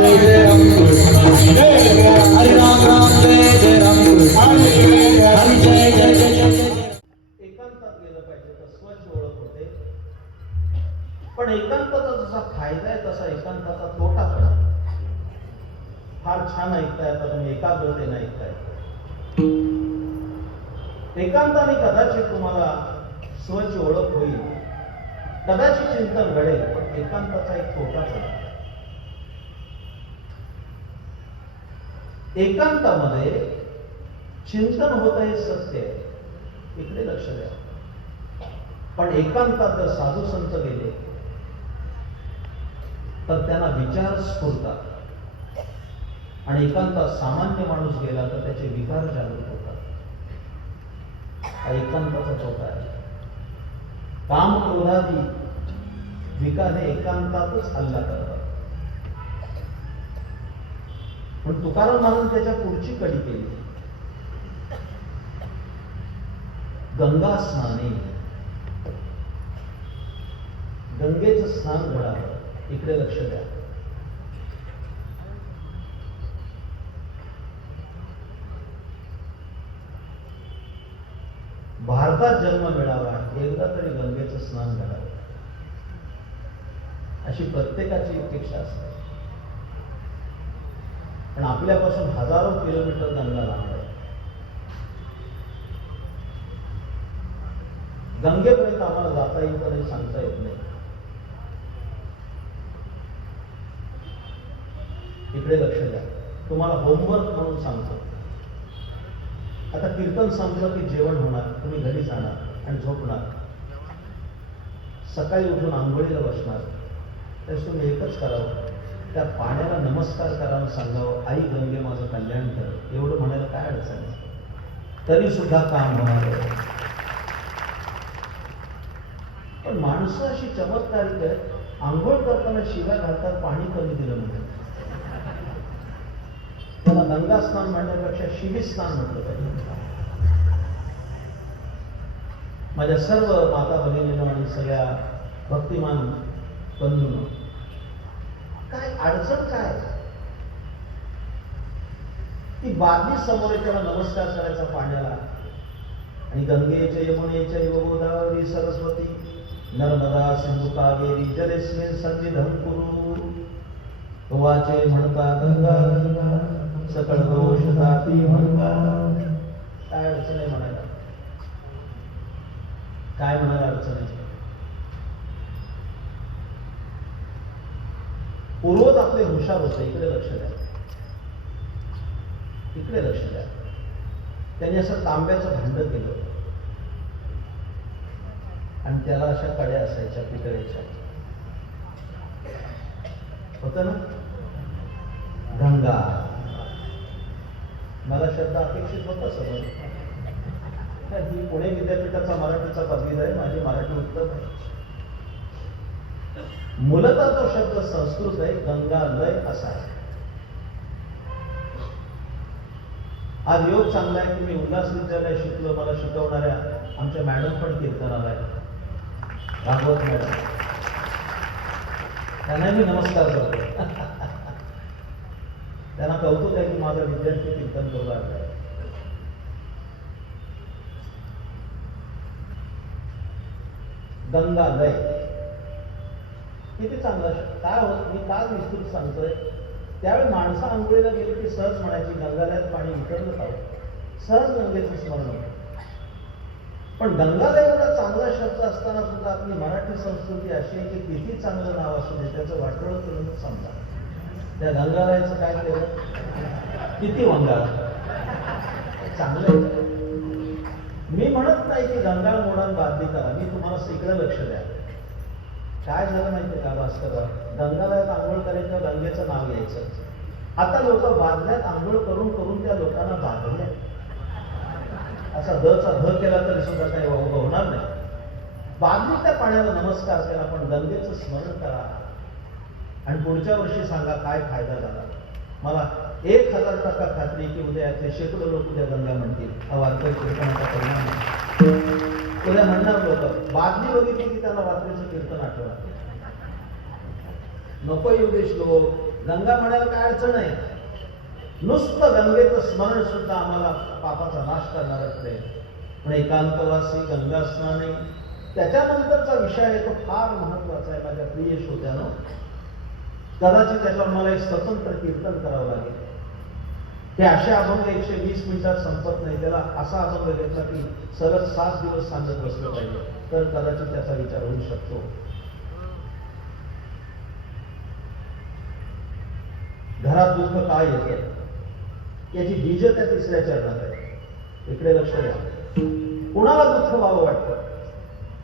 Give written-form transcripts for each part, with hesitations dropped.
जय जय राम कृष्ण हरे राम राम जय जय राम कृष्ण हरे जय जय जय जय. एकांतात गेलं पाहिजे तर स्वच्छ ओळख होते. पण एकांताचा जसा फायदा आहे तसा एकांताचा तोटा पण आहे. फार छान ऐकताय तर तुम्ही एकाग्रतेने ऐकताय. एकांताने कदाचित तुम्हाला स्वच्छ ओळख होईल, कदाचित चिंतन घडेल, पण एकांताचा एक तोटा पण आहे. एकांतामध्ये चिंतन होत आहे सत्य आहे, इकडे लक्ष द्या. पण एकांतात जर साधू संत गेले तर त्यांना विचार स्फुरतात, आणि एकांतात सामान्य माणूस गेला तर त्याचे विकार जागृत होतात. हा एकांताचा तोटा आहे. काम क्रोधादी विकार हे एकांतातच हल्ला करतात. पण तुकाराम महाराज त्याच्या पुढची कडी केली. गंगा स्नाने, गंगेचं स्नान घडावं, इकडे लक्ष द्या. भारतात जन्म मिळावा, एकदा तरी गंगेचं स्नान घडावं, अशी प्रत्येकाची अपेक्षा असते. पण आपल्यापासून हजारो किलोमीटर गंगा लांब आहे. गंगेपर्यंत आम्हाला जाता येईल तर सांगता येत नाही. इकडे लक्ष द्या. तुम्हाला होमवर्क म्हणून सांगतो. आता कीर्तन संपलं की जेवण होणार, तुम्ही घरी जाणार आणि झोपणार. सकाळी उठून आंघोळीला बसणार. त्यास तुम्ही एकच करावं, त्या पाण्याला नमस्कार करावं, सांगावं, आई गंगे माझं कल्याण कर. एवढं म्हणायला काय अडचण आहे? तरी सुद्धा काम होणार आहे. पण माणसं अशी चमत्कारिक आहेत, आंघोळ करताना शिव्या घालतात, पाणी कमी दिलं म्हणून. त्याला गंगा स्नान म्हणण्यापेक्षा शिवी स्नान म्हटलं पाहिजे. माझ्या सर्व माता भगिनींनो आणि सगळ्या भक्तिमान बंधूंनो, काय अडचण काय? ती बादली समोर त्याला नमस्कार करायचा पाण्याला, आणि गंगेच्या यमुनेच्या गोदावरी सरस्वती नर्मदा सिंधू कावेरी जलेस्मिन् सन्निधं कुरु वाचे म्हणता गंगा गंगा सकळ दोष जाती भंगा. काय अडचण आहे म्हणायला? काय म्हणायला अडचण आहे? पूर्वज आपले हुशार होते. इकडे लक्ष द्या, इकडे लक्ष द्या. त्यांनी असं तांब्याचं भांड केलं आणि त्याला अशा कड्या असायच्या पितळेच्या. होत ना गंगा. मला शब्द अपेक्षित होता समोर. ही पुणे विद्यापीठाचा मराठीचा पदवीधर आहे, माझी मराठी उत्तर आहे. मूलतः तो शब्द संस्कृत आहे, गंगालय असा आहे. आज योग चांगला आहे की मी उल्हास विद्यालय शिकलो. मला शिकवणाऱ्या आमच्या मॅडम पण कीर्तनाला आहे, भागवत मॅडम. त्यांना मी नमस्कार करतो. त्यांना कौतुक आहे की माझा विद्यार्थी कीर्तन करू लागला. गंगालय किती चांगला. काय होत, मी का विस्तृत सांगतोय, त्यावेळी माणसं आंघोळीला गेली की सहज म्हणायची गंगालयात पाणी वितरलं पाहिजे, सहज गंगेचं स्मरण होतं. पण गंगालय एवढा चांगला शब्द असताना सुद्धा आपली मराठी संस्कृती अशी आहे की किती चांगलं नाव असू दे त्याचं वाटोळं करून समजा. त्या गंगालयाचं काय केलं, किती वंगाळ. चांगलं मी म्हणत नाही की गंगाळ मोडान बादली करा. मी तुम्हाला इकडे लक्ष द्या. काय झालं माहितीये का भास्करराव, गंगालयात आंघोळ करायचं, गंगेचं नाव घ्यायचं. आता लोक बादल्यात आंघोळ करून करून त्या लोकांना बांधल्या. असा दचा ध केला तरी सुद्धा काही होणार नाही. बादलीत त्या पाण्याला नमस्कार केला, पण गंगेचं स्मरण करा आणि पुढच्या वर्षी सांगा काय फायदा झाला. मला 1000% खात्री की उद्या यातले शेकडो लोक उद्या गंगा म्हणतील. हा वारकरी कीर्तनाचा परिणाम आहे. उद्या म्हणणार लोक बादली बघितली की त्यांना रात्रीचं कीर्तन आठवत. नको येऊ दे श्लोक, गंगा म्हणायला काय अडचण आहे. नुसतं गंगेचं स्मरण सुद्धा आम्हाला पापाचा नाश करणारच नाही. पण एकांतवासी गंगा स्नाने, त्याच्यानंतरचा विषय आहे तो फार महत्वाचा आहे माझ्या प्रिय श्रोत्यानो. कदाचित त्याच्यावर मला एक स्वतंत्र कीर्तन करावं लागेल. हे असे अभंग 120 मिनिटात संपत नाही. त्याला असा अभंग घेतला की सलग 7 दिवस सांगत बसलं पाहिजे, तर कदाचित त्याचा विचार होऊ शकतो. घरात दुःख काय येतं याची बीज त्या तिसऱ्या चरणात आहे. इकडे लक्ष द्या. कुणाला दुःख व्हावं वाटतं?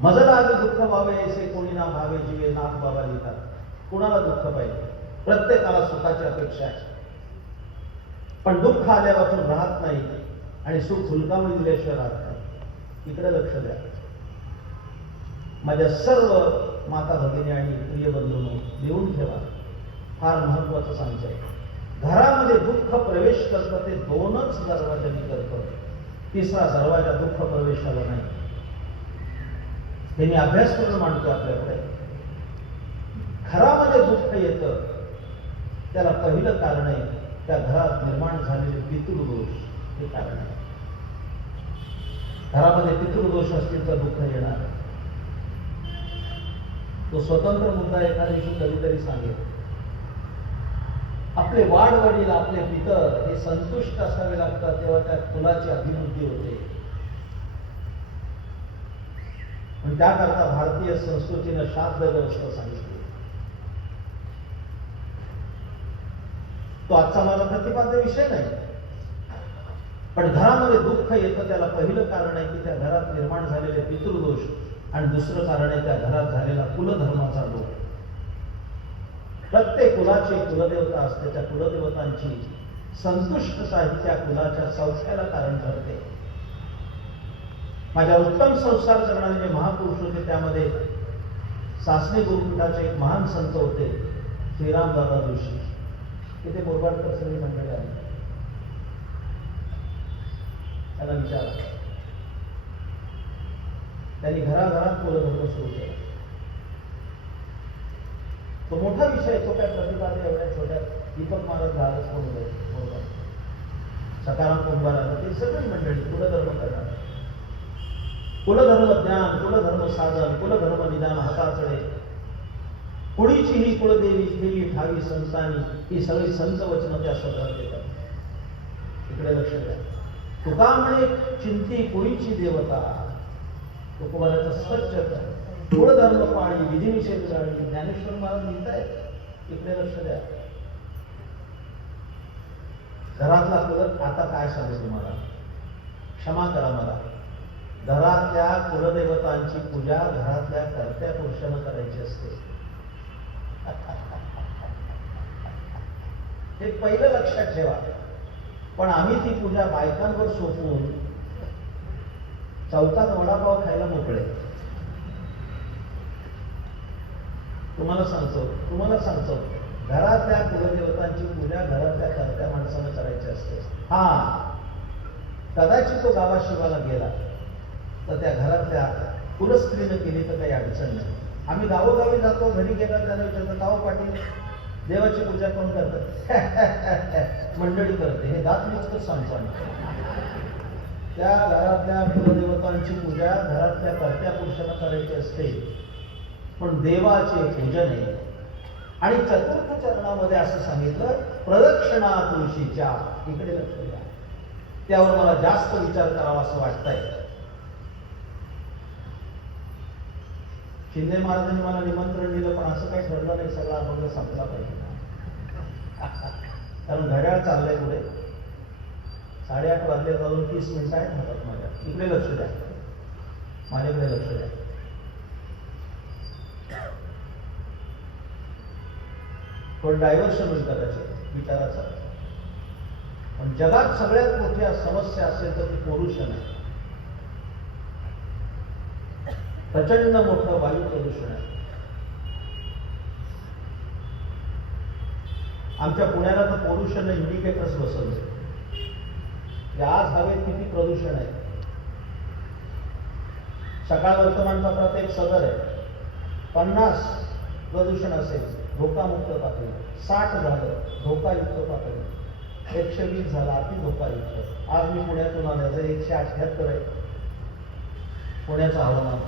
मजला आधी दुःख व्हावे ऐसे कोणी ना भावे जीवे नाथ बाबा लिहितात. कुणाला दुःख पाहिजे? प्रत्येकाला सुखाची अपेक्षा आहे. पण दुःख आल्यापासून राहत नाही आणि सुख हुलकावणी दिल्याशिवाय राहत नाही. इकडे लक्ष द्या. माझ्या सर्व माता भगिनी आणि प्रिय बंधूंनो, लिहून ठेवा. फार महत्वाचं सांगतोय. घरामध्ये दुःख प्रवेश करतं ते 2च दरवाजांनी करतं. तिसरा दरवाजा दुःख प्रवेशाला नाही. हे मी अभ्यास करून मांडतो आपल्याकडे. घरामध्ये दुःख येतं त्याला पहिलं कारण आहे त्या घरात निर्माण झालेले पितृदोष. हे कारण आहे. घरामध्ये पितृदोष असतील तर दुःख येणार. तो स्वतंत्र मुद्दा एखाद्या दिवशी कधीतरी सांगेल. आपले वाडवडील आपले पितर हे संतुष्ट असावे लागतात तेव्हा त्या कुलाची अभिवृद्धी होते. पण त्याकरता भारतीय संस्कृतीनं शास्त्र व्यवस्था सांगितली. तो आजचा माझा प्रतिपाद्य विषय नाही. पण घरामध्ये दुःख येतं त्याला पहिलं कारण आहे की त्या घरात निर्माण झालेले पितृदोष आणि दुसरं कारण आहे त्या घरात झालेला कुलधर्माचा दोष. प्रत्येक कुलाची कुलदेवता असते. त्या कुलदेवतांची संतुष्टता ही त्या कुलाच्या सौख्याला कारण ठरते. माझ्या उत्तम संस्कार करणारे जे महापुरुष होते त्यामध्ये सासणी गुरुपीठाचे एक महान संत होते श्रीरामदादा जोशी. तिथे बोरवाडकर सगळी मंडळी आली. त्यांना विचारा. त्यांनी घराघरात कुलधर्म सुरू केला. तो मोठा विषय. तो काय प्रतिपाद्य एवढ्या छोट्या दीपक महाराज झालंच म्हणून सकाराम कुंभाराला ते सगळी मंडळी कुलधर्म करणार. कुलधर्म ज्ञान, कुलधर्म साधन, कुलधर्म निदान हाताचळे. कुळीची ही कुलदेवी केली ठावी संतांनी. ही सगळी संत वचन त्या स्वतः देतात. इकडे लक्ष द्या. तुका म्हणे चिंती कुळीची देवता. तुकोबाराचा स्वच्छ कुळधर्म पाळी विधिनिषेध जाळली. ज्ञानेश्वर महाराज लिहितायत. इकडे लक्ष द्या. घरातला कुल आता काय सांगू तुम्हाला, क्षमा करा मला. घरातल्या कुलदेवतांची पूजा घरातल्या कर्त्या पुरुषानं करायची असते. हे पहिलं लक्षात ठेवा. पण आम्ही ती पूजा बायकांवर सोपवून चौकात वडापाव खायला मोकळे. तुम्हाला सांगतो घरातल्या कुलदेवतांची पूजा घरातल्या कर्त्या माणसानं करायची असते. कदाचित तो गावाशिवाला गेला तर त्या घरातल्या कुलस्त्रीनं केली तर काही अडचण नाही. आम्ही गावोगावी जातो. घरी गेला त्याला विचारतो गाव पाटील देवाची पूजा कोण करतात? मंडळी करते. हे दात नुसतं सांगतो. त्या घरातल्या कुलदेवतांची पूजा घरातल्या कर्त्या पुरुषांना करायची असते. पण देवाचे पूजन आहे. आणि चतुर्थ चरणामध्ये असं सांगितलं प्रदक्षिणा तुळशीच्या. इकडे लक्ष द्या. त्यावर मला जास्त विचार करावा असं वाटतंय. शिंदे महाराजांनी मला निमंत्रण दिलं पण असं काही ठरलं नाही. सगळा अभंग संपला पाहिजे. कारण घड्याळ चाललंय पुढे. 8:30 वाजले जाऊन 30 मिनिटं आहेत हातात माझ्या. इकडे लक्ष द्या. माझ्याकडे लक्ष द्या. थोडं डायव्हर्शन होईल कदाचित विचाराचा. पण जगात सगळ्यात मोठी समस्या असेल तर ती पोल्युशन आहे. प्रचंड मोठं वायू प्रदूषण आहे. आमच्या पुण्याला तर पोल्युशन इंडिकेटर्स बसवले. आज हवेत किती प्रदूषण आहे. सकाळ वर्तमानपत्रात एक सदर आहे 50 प्रदूषण असेल. धोकामुक्त पातळी, 60 झालं धोकायुक्त पातळी, 120 झाला अति धोकायुक्त. आज मी पुण्यातून आल्याचं 178 आहे पुण्याचं हवामान.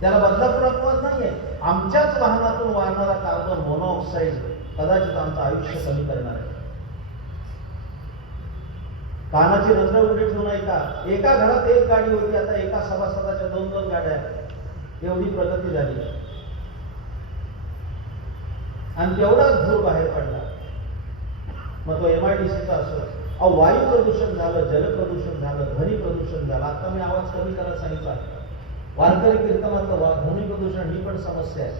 त्याला बदलापुरात नाहीये. आमच्याच वाहनातून वाहणारा कार्बन मोनॉक्साईड कदाचित आमचं आयुष्य कमी करणार आहे. कानाची रंध्र उघडी ठेवून एका घरात एक गाडी होती, आता एका सभासदाच्या 2-2 गाड्या आहेत. एवढी प्रगती झाली आणि तेवढाच धूर बाहेर पडला. मग तो MIDCचा असो, वायू प्रदूषण झालं, जल प्रदूषण झालं, ध्वनी प्रदूषण झालं. आता मी आवाज कमी करायला सांगितला. वारकरी कीर्तनातलं ध्वनी प्रदूषण ही पण समस्या आहे,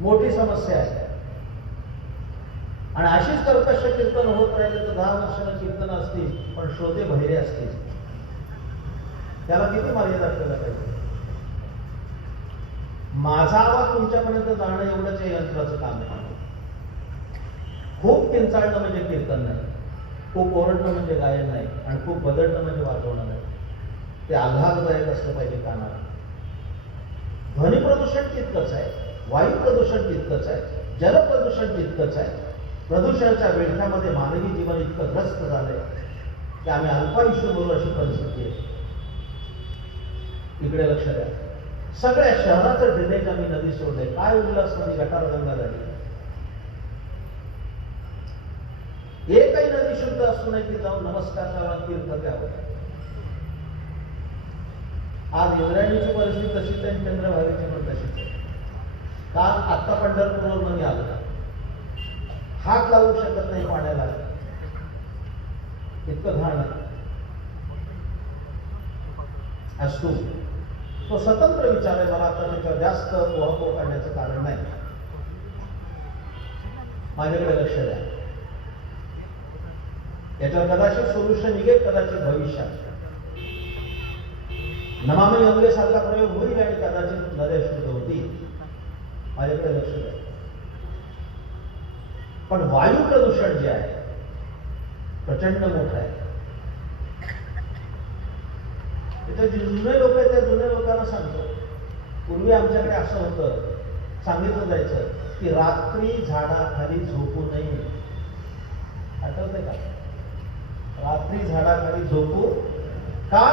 मोठी समस्या आहे. आणि अशीच कर्कश कीर्तन होत राहिले तर 10 वर्षानं कीर्तन असतील पण श्रोते बहिरे असतील. त्याला किती मर्यादा ठेवल्या पाहिजे. माझा आवाज तुमच्यापर्यंत जाणं एवढंच या यंत्राचं काम आहे. खूप किंचाळणं म्हणजे कीर्तन नाही, खूप ओरडणं म्हणजे गायन नाही, आणि खूप बदलणं म्हणजे वाजवणं नाही. ते आल्हाददायक असलं पाहिजे कानाला. ध्वनी प्रदूषण तितकंच आहे, वायू प्रदूषण तितकंच आहे, जल प्रदूषण तितकंच आहे. प्रदूषणाच्या वेढ्यामध्ये मानवी जीवन इतकं ग्रस्त झालंय की आम्ही अल्पायुष्य बोलू अशी परिस्थिती आहे. इकडे लक्ष द्या. सगळ्या शहराचं ड्रेनेज आम्ही नदी सोडले. काय उल्हास नदी गटारगंगा झाली. एकही नदी शुद्ध असू नये की जाऊन नमस्कार करावा, तीर्थ घ्यावं. आज इंद्रायणीची परिस्थिती तशीच आहे, चंद्रभागेची पण तशीच आहे. काल आत्ता पंढरपूरवर मी आलो, हात लावू शकत नाही पाण्याला, इतकं घाण आहे. असतो तो स्वतंत्र विचार आहे. मला आता त्याच्यावर जास्त पोहापोह काढण्याचं कारण नाही. माझ्याकडे लक्ष द्या. याच्यावर कदाचित सोल्युशन निघेल, कदाचित भविष्यात. नमामि गंगे सारखा प्रयोग होईल आणि कदाचित नद्या शुद्ध होतील. माझ्याकडे लक्ष द्या. पण वायू प्रदूषण जे आहे प्रचंड मोठं आहे. जे जुने लोक आहेत त्या जुन्या लोकांना सांगतो, पूर्वी आमच्याकडे असं होतं, सांगितलं जायचं की रात्री झाडाखाली झोपू नये. आठवतंय का? रात्री झाडाखाली झोपू का?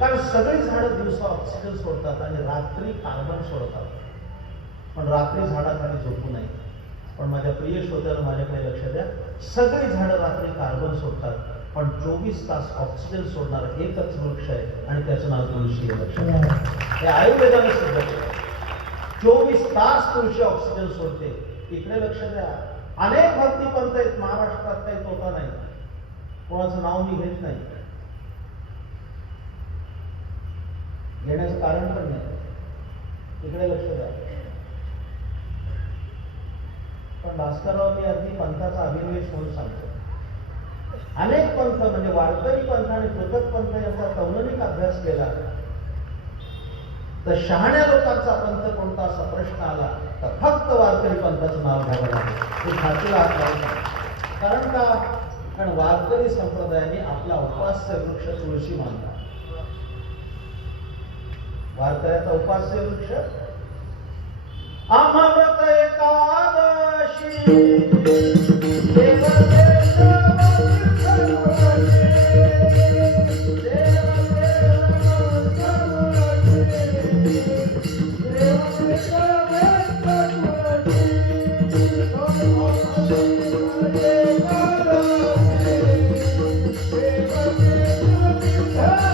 कारण सगळी झाडं दिवसा ऑक्सिजन सोडतात आणि रात्री कार्बन सोडतात. पण रात्री झाडाखाली झोपू नये. पण माझ्या प्रिय श्रोत्यांना माझ्याकडे लक्ष द्या. सगळी झाडं रात्री कार्बन सोडतात, पण 24 तास ऑक्सिजन सोडणारा एकच वृक्ष आहे आणि त्याचं नाव तुळशी आहे. लक्ष द्या. हे आयुर्वेदाने सिद्ध केलं. 24 तास तुळशी ऑक्सिजन सोडते. इकडे लक्ष द्या. अनेक भक्ती पंथ आहेत महाराष्ट्रात, काही तोटा नाही, कोणाचं नाव मी घेत नाही, घेण्याचं कारण पण नाही. इकडे लक्ष द्या. पण भास्करराव मी अगदी पंथाचा अभिनिवेश म्हणून सांगतो. अनेक पंथ म्हणजे वारकरी पंथ आणि पृथक पंथ यांचा तौलनिक अभ्यास केला तर शहाण्या लोकांचा पंथ कोणता असा प्रश्न आला तर फक्त वारकरी पंथाचं नाव घ्यावं लागेल. हे छातीला हात लावतात. कारण का? कारण वारकरी संप्रदायाने आपला उपास्य वृक्ष तुळशी मानला. वारकऱ्याचा उपास्य वृक्ष अमृत एकादशी Yeah.